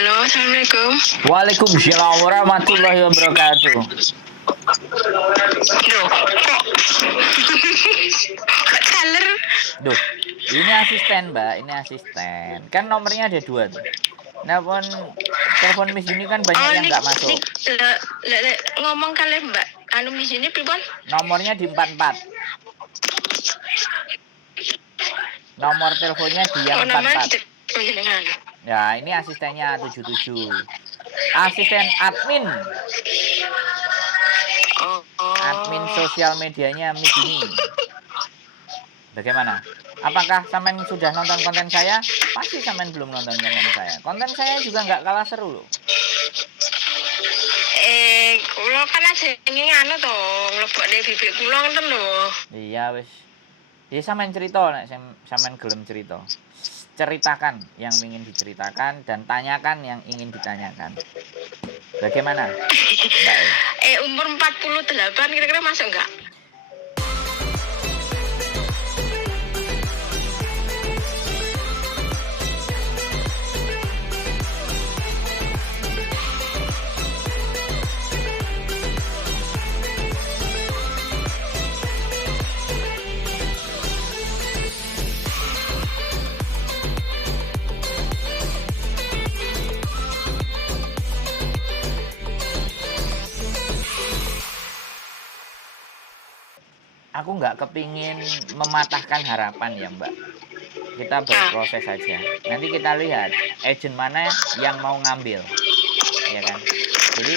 Halo, Assalamualaikum. Waalaikumsalam warahmatullahi wabarakatuh. Duh, kok caler? Duh, ini asisten Mbak, ini asisten. Kan nomornya ada 2 tuh. Telepon Miss Yuni kan banyak yang nggak masuk. Ngomong kalian Mbak, anu di sini pripun? Nomornya di 44. Nomor teleponnya di yang 44. Ya, ini asistennya 77. Asisten admin. Admin sosial medianya Miss Yuni. Bagaimana? Apakah sampean sudah nonton konten saya? Pasti sampean belum nonton konten saya. Konten saya juga nggak kalah seru loh. Kula kan ajenge anu to, nglebokne bibik kula ngoten lho. Iya wis. Ya sampean cerita nek sampean gelem cerita. Ceritakan yang ingin diceritakan dan tanyakan yang ingin ditanyakan. Bagaimana? Mbak? Umur 48 kira-kira masuk enggak? Aku nggak kepingin mematahkan harapan ya Mbak. Kita berproses saja. Nanti kita lihat agent mana yang mau ngambil, ya kan? Jadi,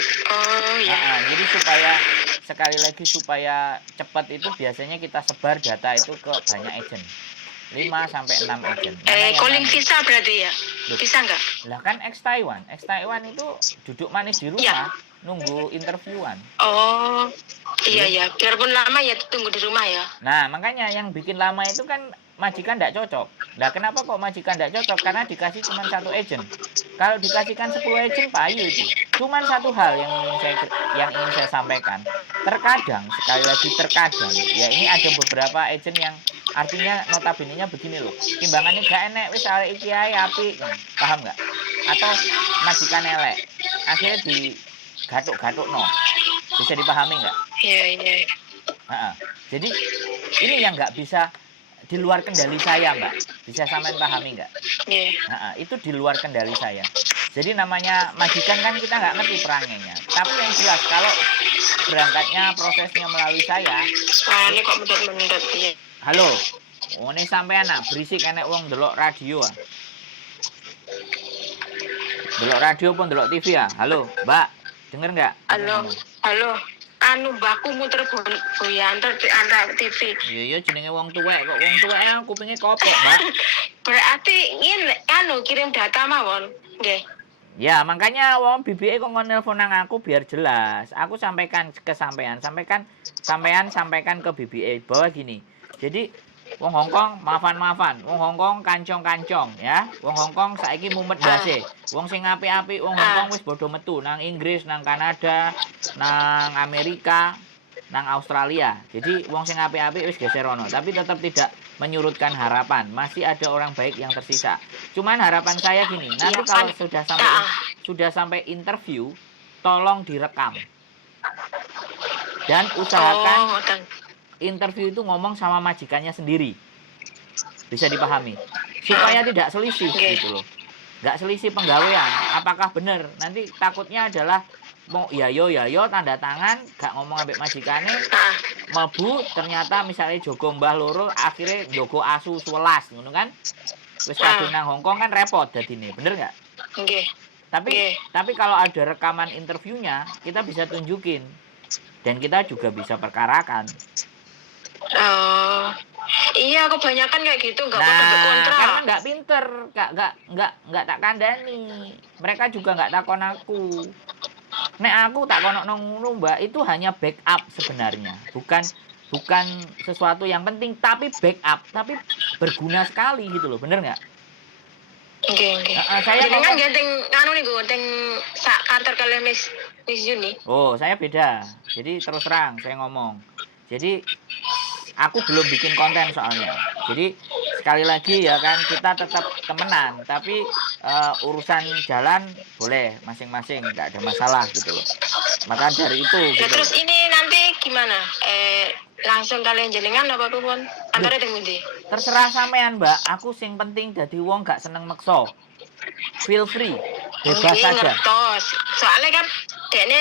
jadi sekali lagi supaya cepat itu biasanya kita sebar data itu ke banyak agent. 5 sampai 6 agent. Calling visa berarti ya? Duh. Bisa nggak? Lah kan ex Taiwan itu duduk manis di rumah, nunggu interviewan. Oh, iya, biarpun lama ya tunggu di rumah ya. Nah, makanya yang bikin lama itu kan majikan tidak cocok. Nah, kenapa kok majikan tidak cocok? Karena dikasih cuma 1 agent. Kalau dikasihkan 10 agent, payu itu. Cuma satu hal yang ingin saya sampaikan. Terkadang, sekali lagi terkadang, ya ini ada beberapa agent yang artinya notabene-nya begini loh. Timbangannya gak enek, wis arek iki ae apik. Paham nggak? Atau majikan elek. Akhirnya digatuk-gatuk no. Bisa dipahami nggak? Iya. Jadi ini yang nggak bisa di luar kendali saya Mbak. Bisa sampean pahami nggak? Iya. Itu di luar kendali saya. Jadi namanya majikan kan kita nggak ngerti perangainya. Tapi yang jelas kalau berangkatnya prosesnya melalui saya. Soalnya kok mendet-mendet ya. Halo. Oh ini sampean berisik enek wong delok radio ah. Delok radio pun delok TV ya. Halo Mbak. Denger nggak? Halo. Anu mbakku muter boyan antar TV. Iya jenenge wong tuwek kok wong tuwek kupinge kopek, Mbak. Berarti ini kirim data mawon, nggih. Ya, makanya wong BBE kok nelpon nang aku biar jelas. Aku sampaikan ke sampean sampaikan ke BBE bahwa gini. Jadi wong Hongkong maafan. Wong Hongkong kancong-kancong ya. Wong Hongkong saiki mumet base. Wong sing apik-apik wong Hongkong wis bodo metu nang Inggris, nang Kanada, nang Amerika, nang Australia. Jadi wong sing apik-apik wis geser ono, tapi tetap tidak menyurutkan harapan. Masih ada orang baik yang tersisa. Cuman harapan saya gini, nanti kalau sudah sampai interview, tolong direkam. Dan usahakan interview itu ngomong sama majikannya sendiri. Bisa dipahami. Supaya tidak selisih gitu loh. Nggak selisih penggawean. Apakah benar? Nanti takutnya adalah mau yayo tanda tangan gak ngomong ambek majikane mlebu ternyata misalnya jogo mbah loro akhirnya jogo asu 11 ngono kan wis kadung nang Hongkong kan repot dadine bener nggak? Nggih. Tapi kalau ada rekaman interviewnya kita bisa tunjukin dan kita juga bisa perkarakan. Iya kebanyakan kayak gitu nggak mau kontrak karena nggak pinter nggak tak kandani mereka juga nggak takon aku. Nek aku tak kono ngono Mbak, itu hanya backup sebenarnya. Bukan sesuatu yang penting, tapi backup, tapi berguna sekali gitu loh, bener nggak? Oke. Saya kan genteng genteng sak kantor kalian Miss Yuni. Oh, saya beda. Jadi terus terang saya ngomong. Jadi aku belum bikin konten soalnya. Jadi sekali lagi ya kan kita tetap temenan, tapi urusan jalan boleh masing-masing, nggak ada masalah gitu loh. Maka dari itu Ya, gitu loh. terus ini nanti gimana? Langsung kalian jenengan apa pun? Antara dengan di. Terserah sampean, Mbak. Aku sing penting dadi wong gak seneng meksa. Feel free, bebas saja. Ngertos. Soalnya kan dekne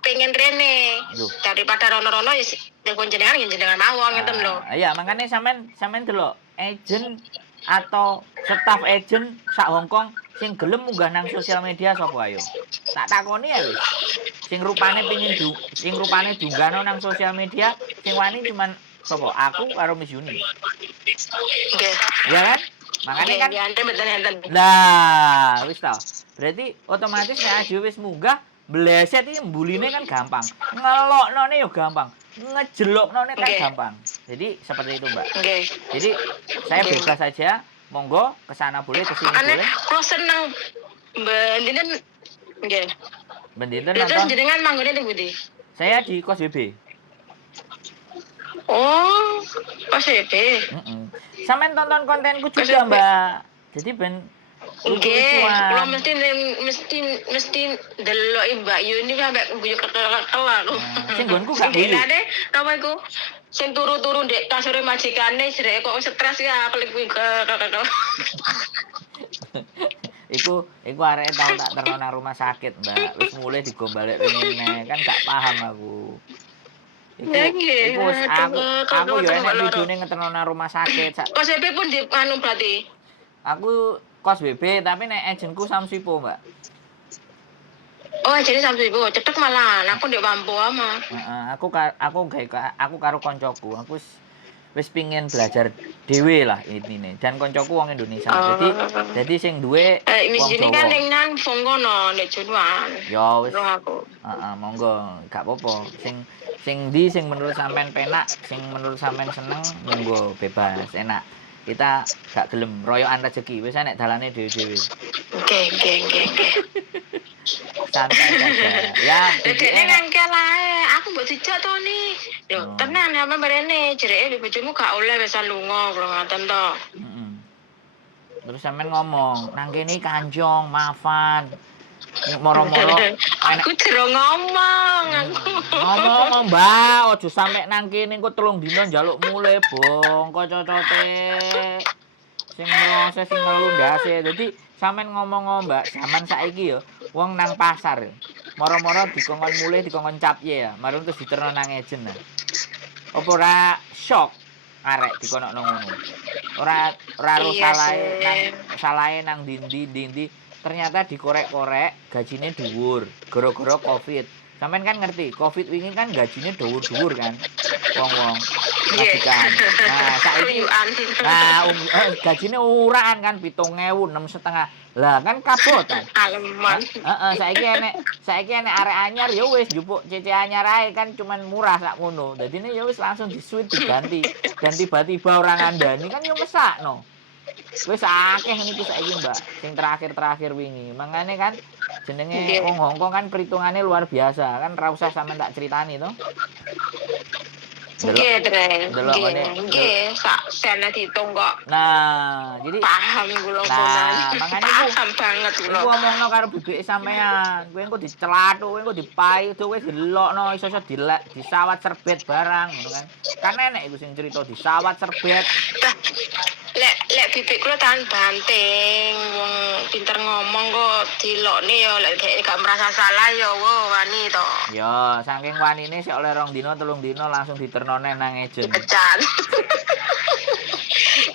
pengen rene Loh. daripada rono-rono ya telepon jenengan ya jenengan mawon ngeten lho. Iya, makanya sampean delok agent atau staff agent sak Hongkong sing gelem munggah nang sosial media sapa ayo. Tak takoni ya wis. Sing rupane diunggahno nang sosial media, sing wani cuman sapa? Aku karo Miss Yuni. Nggih. Iya kan? Makanya kan enten. lah, wis tau. Berarti otomatis nek dhewe wis munggah, bleset iki mbuline kan gampang. Ngeloknone yo gampang. Ngejeloknone kan Oke. gampang. Jadi seperti itu, Mbak. Nggih. Jadi saya Oke. bebas saja, monggo ke sana boleh, ke sini Makanya boleh. kalau seneng bendinen nggih. Bendinten Terus nonton. jenengan manggone ning pundi? Saya di Kos BB. Oh, PSBB. Sampeyan tonton kontenku juga, Mbak. Jadi ben Nggih, kula lucu-lucuan. mesti ndeloki Mbak Yuni sampe guyu kekel aku. Sing nggonku gak guyu. Dinane napa iku? Sing turu-turu ndek kasure majikane jrek kok stres ya klik kuwi kekel. Iku arek tau tak terno nang rumah sakit, Mbak. Wis mulai digombalek rene kan gak paham aku. Iku wis aku yo enek videone ngeterno nang rumah sakit. Kos BP pun di anu berarti. Aku Kos BB tapi nek agentku Samsipo, Mbak. Oh, jadi sampai ibu cetek malah aku ndek Wampo ama. Heeh, aku karo koncoku. Aku wis pingin belajar dhewe lah intine. Dan koncoku wong Indonesia. Jadi sing duwe Wis wong ini Jawa. kan ning nang Fongono nek Junwan. Ya wis. Roh aku. Heeh, monggo, gak apa-apa. Sing menurut sampean penak, sing menurut sampean seneng, monggo bebas, enak. Kita gak gelem royokan rezeki, wis nek dalane dhewe-dhewe. Oke. Santai saja. Ya, Dekne nangkel ae. Aku mbok dijak to ni. Lho, tenan apa barene jereke bojomu gak oleh wis lunga kula ngoten to. Terus sampean ngomong, nang kene kanjong, mafan. Moro-moro aku jero ngomong aku. Ngomong, Mbak, aja sampe nang kene engko 3 dina njaluk mule, Bong, cocote. Sing ngrose sing ngelundase. Dadi sampean ngomong, Mbak, zaman saiki ya wong nang pasar. Moro-moro dikongkon mule, dikongkon capye ya. Marung terus diterno nang agent. Apa ora shock arek dikonokno ngono. Ora ro salahe nang ndi. Ternyata dikorek-korek gajine dhuwur gara-gara Covid. Sampeyan kan ngerti, Covid wingi kan gajine dhuwur-dhuwur kan. Wong-wong majikan. Nah, saiki gajine uraan kan 7.000, 6,5. Lah kan kabotan. Aleman. Saiki enek arek anyar ya wis njupuk CC anyar ae kan cuman murah sak ngono. Dadine ya wis langsung disuit diganti. Dan tiba-tiba ora ngandani kan ya mesakno. Wis akeh niku saiki, Mbak. Sing terakhir wingi. Mangane kan jenenge wong Hongkong kan perhitungane luar biasa. Kan ora usah sampean tak critani to. Nggih, Dre. Nggih, sak sene diitung kok. Nah, jadi paham kula Nah, makane iku paham banget kula. Iku omongno karo bibike sampean. Kowe engko dicelathuk, kowe engko dipai, kowe delokno iso-iso disawat serbet barang ngono kan. Kan enek iku sing crita disawat serbet. Lek bibik kula tahan banting, wong pinter ngomong kok dilokne ya lek gak merasa salah ya wani to. Ya, saking wanine sik oleh 2 dina, 3 dina langsung diternone nang agent. Pecat.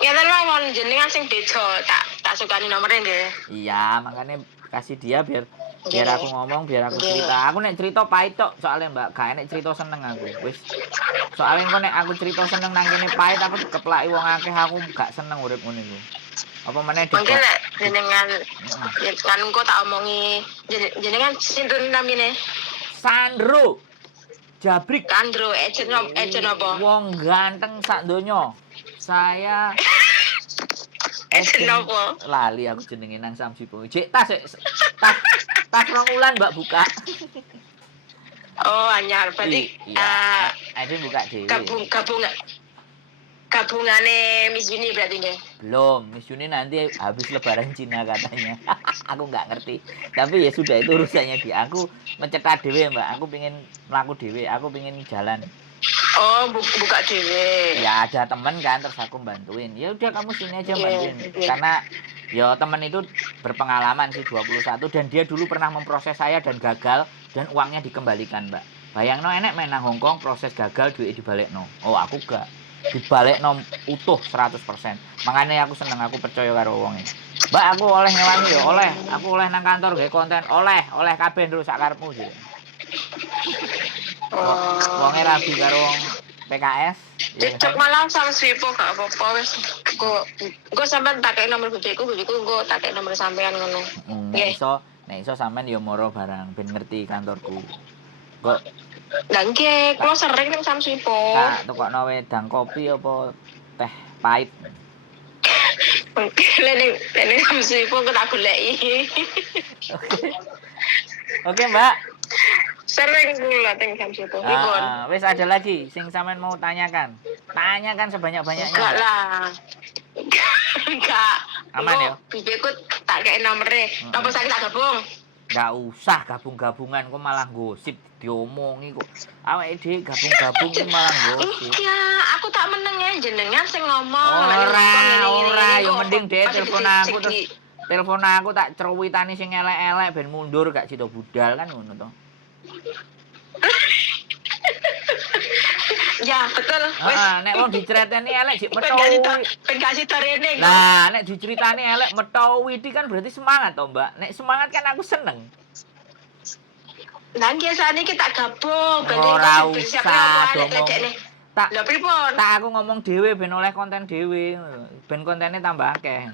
Ngeten mawon jenengan sing beda, tak sukani nomere nggih. Iya, makanya kasih dia biar aku ngomong, biar aku cerita. Aku nek cerita pahit tok soalnya, Mbak. Gak enek cerita seneng aku. Wis. Soalnya kok nek aku cerita seneng nang kene pahit aku dikeplaki wong akeh aku gak seneng urip ngono iku. Apa meneh Mungkin lek jenengan kan engko tak omongi jenengan sinten namine? Sandro. Jabrik. Sandro, agent apa? Wong ganteng sak donya. Saya agent apa? Lali aku jenenge nang Samsipo. Cek tas 2 wulan Mbak buka. Oh, anyar. Berarti Ada buka dhewe. gabungane Miss Uni berarti nih. Belum, Miss Juni nanti habis lebaran Cina katanya. Aku nggak ngerti. Tapi ya sudah, itu urusannya dia. Aku mencetak dewe, Mbak. Aku pingin melaku dewe, aku pingin jalan. Oh, buka dhewe. Ya ada temen kan, terus aku bantuin. Ya udah kamu sini aja bantuin. Iya. Karena ya temen itu berpengalaman sih 21 dan dia dulu pernah memproses saya dan gagal dan uangnya dikembalikan, Mbak. Bayangno enek main nang Hongkong proses gagal duit dibalikno. Oh, aku gak. Dibalikno utuh 100%. Makanya aku seneng, aku percaya karo wong iki. Mbak, aku oleh ngewangi ya, oleh. Aku oleh nang kantor gawe konten, oleh kabeh nduk sak karepmu sih. Wonge rabi karo wong PKS. Cek malah sama Swipo gak apa-apa wis. Engko sampean tak kei nomor BB-ku engko tak kei nomor sampean ngono. Nek iso sampean ya moro barang ben ngerti kantorku. Kok Lah nggih, kula sering ning Sam Swipo. tak tukokno wedang kopi apa teh pahit. Lene Sam Swipo kok tak goleki. Oke, Mbak. Sering kula teng Sam Swipo. Pripun? Wis ada lagi sing sampean mau tanyakan. Tanyakan sebanyak-banyaknya. Enggak lah. Enggak. Aman ya? BB-ku tak kei nomere. Apa sakit tak gabung? Nggak usah gabung-gabungan, kok malah gosip diomongi kok. Awake dhewe gabung-gabung kok malah gosip. Enggak, aku tak meneng ya jenengan sing ngomong. Ora, yo mending dhewe telepon aku tak cerowitani sing elek-elek ben mundur gak sida budal kan ngono to. Ya, betul. Wis. Nek wong dicritani elek sik metowi. Ben kasih tarene. Lah, nek diceritani elek metowi iki kan berarti semangat to, Mbak. Nek semangat kan aku seneng. Lah biasane iki tak gabung ben Ora engko usah ngomong. Tak Lha pripun? tak aku ngomong dhewe ben oleh konten dhewe. Ben kontene tambah akeh.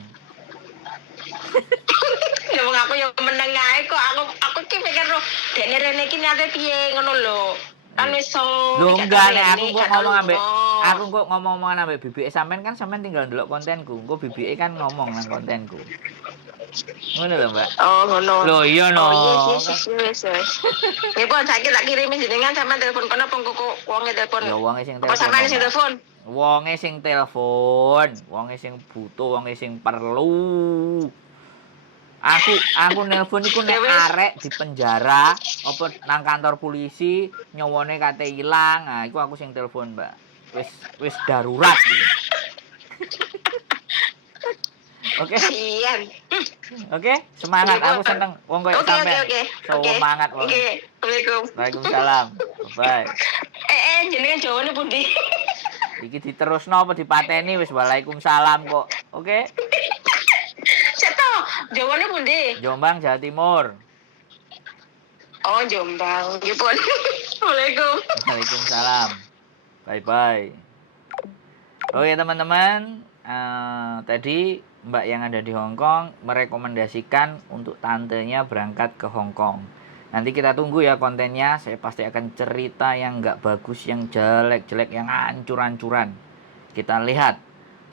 Ya wong aku yo meneng ae kok. Aku ki pikir lho, dene rene iki niate piye ngono lho. Kan iso. Lho enggak nek aku kok ngomong ambek BBE sampean kan sampean tinggal ndelok kontenku. Engko BBE kan ngomong nang kontenku. Ngono lho, Mbak. Oh, ngono. Lho iya no. Oh, iya, wis. Nipun saiki tak kirimi jenengan sampean telepon kono apa kok wonge telepon? Ya wonge sing Apa sampean sing telepon? Wonge sing telepon, wonge sing butuh, wonge sing perlu. Aku nelpon iku nek arek di penjara apa nang kantor polisi nyowone kate ilang. Nah, iku aku sing telepon, Mbak. Wis darurat iki. Oke. Sian. Oke, semangat. Aku seneng wong koyo sampean. Oke. Semangat wong. Oke. Assalamualaikum. Waalaikumsalam. Bye. Jenengan jawane pundi? Iki diterusno apa dipateni wis waalaikumsalam kok. Oke. Ceto, jawane pundi? Jombang, Jawa Timur. Oh, Jombang. Nggih pun. Assalamualaikum. Waalaikumsalam. Bye-bye. Oke, teman-teman. Tadi Mbak yang ada di Hongkong merekomendasikan untuk tantenya berangkat ke Hongkong. Nanti kita tunggu ya kontennya. Saya pasti akan cerita yang nggak bagus, yang jelek-jelek, yang hancur-hancuran. Kita lihat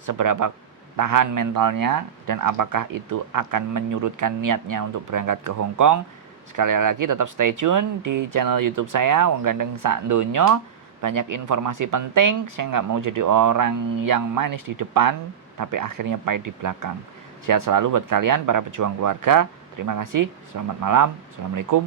seberapa tahan mentalnya dan apakah itu akan menyurutkan niatnya untuk berangkat ke Hongkong. Sekali lagi tetap stay tune di channel YouTube saya Wong Gandeng Sak Donyo. Banyak informasi penting. Saya nggak mau jadi orang yang manis di depan tapi akhirnya pahit di belakang. Sehat selalu buat kalian para pejuang keluarga. Terima kasih. Selamat malam. Assalamualaikum.